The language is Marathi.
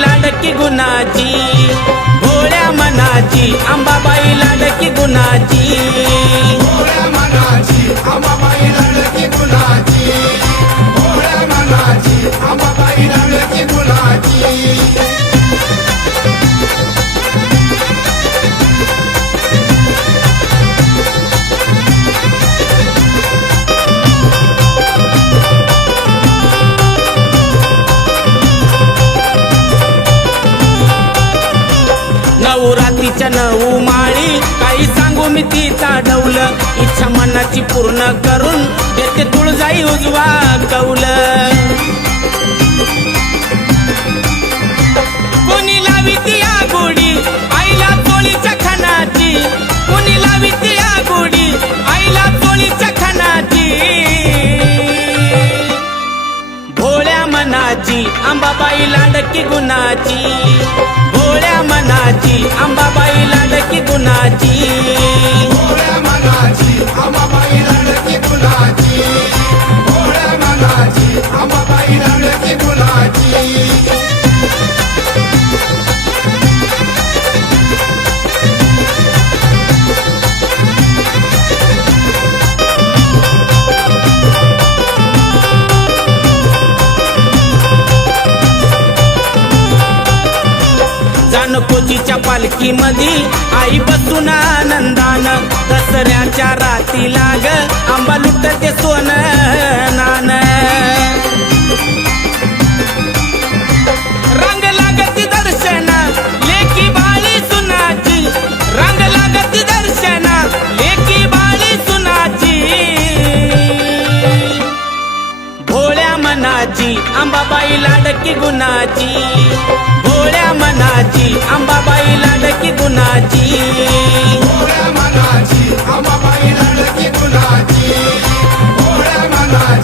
लाडकी गुणाची, भोळ्या मनाची अंबाबाई लाडकी गुणाची, भोळ्या मनाची अंबाबाई लाडकी गुणाची, भोळ्या मनाची अंबाबाई लाडकी गुणाची. नवरात्रीच्या 9 माळी काही सांगू मी तिचा डौल, इच्छा मनाची पूर्ण करून देते तुळजाई उजवा कौल. कोणी लाविती या गुढी आईला चोळीच्या खणाची, कोणी लाविती या गुढी आईला चोळीच्या खणाची, भोळ्या मनाची अंबाबाई लाडकी गुणाची, भोळ्या मनाची अंबाबाई लाडकी गुणाची, भोळ्या मनाची अंबाबाई लाडकी गुणाची, भोळ्या मनाची अंबाबाई लाडकी गुणाची. जानकोजीच्या पालखी मधी आई बसून आनंदान, दसऱ्याच्या रातीला ग आंबा लुटते सोनं नान. रंग लागती दर्शन लेकी बाळी सुनाची, रंग लागती दर्शन लेकी बाळी सुनाची, भोळ्या मनाची अंबाबाई लाडकी गुणाची, भोळ्या मनाची अंबाबाई लाडकी गुणाची, भोळ्या मनाची अंबाबाई लाडकी गुणाची, भोळ्या मनाची